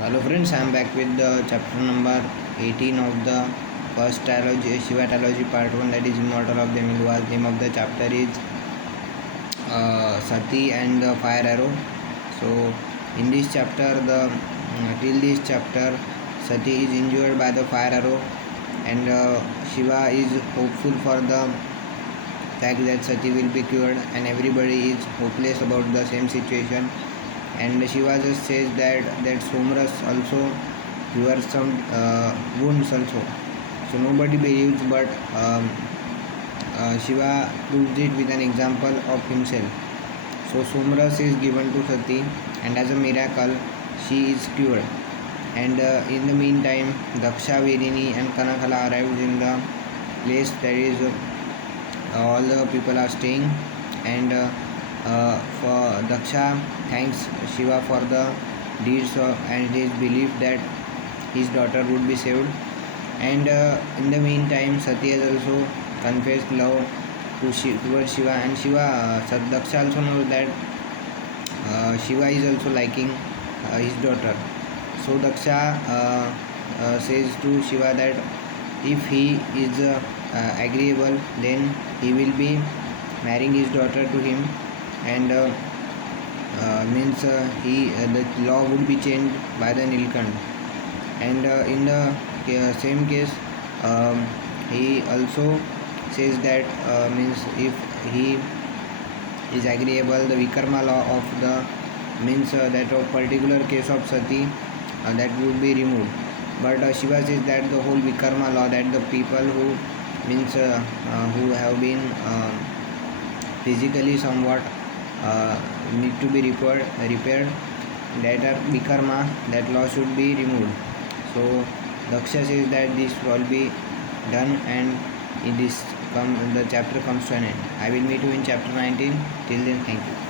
Hello friends, I am back with the chapter number 18 of the first trilogy, Shiva trilogy part 1, that is Immortal of the Milwas. Name of the chapter is Sati and the Fire Arrow. So in this chapter, till this chapter, Sati is injured by the fire arrow, and Shiva is hopeful for the fact that Sati will be cured, and everybody is hopeless about the same situation. And Shiva just says that Somras also cures some wounds also. So nobody believes, but Shiva proves it with an example of himself. So Somras is given to Sati, and as a miracle, she is cured. And in the meantime, Daksha, Verini, and Kanakala arrives in the place. There is all the people are staying, and for Daksha thanks Shiva for the deeds and his belief that his daughter would be saved. And in the meantime, Sati has also confessed love towards Shiva, and Daksha also knows that Shiva is also liking his daughter. So Daksha says to Shiva that if he is agreeable, then he will be marrying his daughter to him, and means the law would be changed by the Nilkant. And in the same case, he also says that means if he is agreeable, the Vikarma law of the means that of particular case of Sati that would be removed. But Shiva says that the whole Vikarma law, that the people who means who have been physically somewhat need to be repaired, that are Vikarma, that law should be removed. So Daksha says that this will be done, and in this the chapter comes to an end. I will meet you in chapter 19. Till then, thank you.